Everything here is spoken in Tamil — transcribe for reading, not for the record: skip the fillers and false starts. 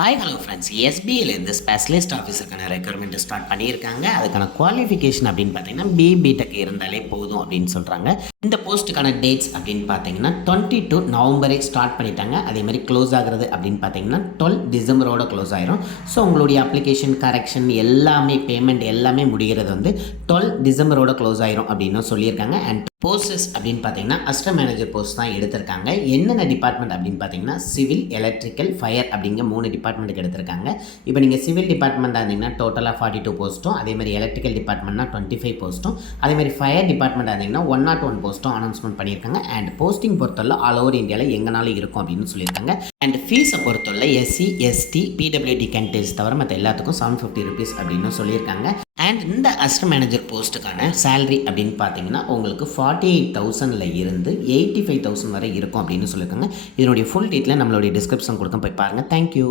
ஹாய் ஹலோ ஃப்ரெண்ட்ஸ், எஸ்பிஐலேருந்து ஸ்பெஷலிஸ்ட் ஆஃபீஸருக்கான ரெக்யர்மெண்ட் ஸ்டார்ட் பண்ணியிருக்காங்க. அதுக்கான குவாலிஃபிகேஷன் அப்படின்னு பார்த்தீங்கன்னா பிடெக் இருந்தாலே போதும் அப்படின்னு சொல்கிறாங்க. இந்த போஸ்ட்டுக்கான டேட்ஸ் அப்படின்னு பார்த்தீங்கன்னா 22 நவம்பரே ஸ்டார்ட் பண்ணிட்டாங்க. அதே மாதிரி க்ளோஸ் ஆகிறது அப்படின்னு பார்த்தீங்கன்னா 12 டிசம்பரோட க்ளோஸ் ஆயிரும். ஸோ உங்களுடைய அப்ளிகேஷன் கரெக்ஷன் எல்லாமே பேமெண்ட் எல்லாமே முடிகிறது 12 டிசம்பரோட க்ளோஸ் ஆயிரும் அப்படின்னு சொல்லியிருக்காங்க. அண்ட் போஸ்டஸ் அப்படின்னு பார்த்தீங்கன்னா அசிஸ்டன்ட் மேனேஜர் போஸ்ட் தான் எடுத்திருக்காங்க. என்னென்ன டிபார்ட்மெண்ட் அப்படின்னு பார்த்தீங்கன்னா சிவில், எலக்ட்ரிக்கல், ஃபயர் அப்படிங்கிற 3 டிபார்ட்மெண்ட்டுக்கு எடுத்திருக்காங்க. இப்போ நீங்கள் சிவில் டிபார்ட்மெண்ட்டாக இருந்தீங்கன்னா டோட்டலாக 42 போஸ்ட்டும், அதே மாதிரி எலக்ட்ரிக்கல் டிபார்ட்மெண்ட்னா 25 போஸ்ட்டும், அதே மாதிரி ஃபயர் டிபார்ட்மெண்ட்டாக இருந்தீங்கன்னா 101 போஸ்ட்டும் அனௌன்ஸ்மெண்ட் பண்ணியிருக்காங்க. அண்ட் போஸ்டிங் பொறுத்தவரை ஆல் ஓவர் இந்தியாவில் எங்கனாலும் இருக்கும் அப்படின்னு சொல்லியிருக்காங்க. அண்ட் ஃபீஸை பொறுத்தவரை எஸ்சி, எஸ்டி, பிடபிள்யூடி கேண்டிடேட்ஸ் தவிர மற்ற எல்லாத்துக்கும் 750 rupees அப்படின்னு சொல்லியிருக்காங்க. அண்ட் இந்த அசிஸ்டன்ட் மேனேஜர் போஸ்ட்டுக்கான சேலரி அப்படின்னு பார்த்தீங்கன்னா உங்களுக்கு 48,000 இருந்து 85,000 வரை இருக்கும் அப்படின்னு சொல்லியிருக்காங்க. இதனுடைய ஃபுல் டீட்டெயில் நம்மளுடைய டிஸ்கிரிப்ஷன் கொடுக்க போய் பாருங்கள். தேங்க்யூ.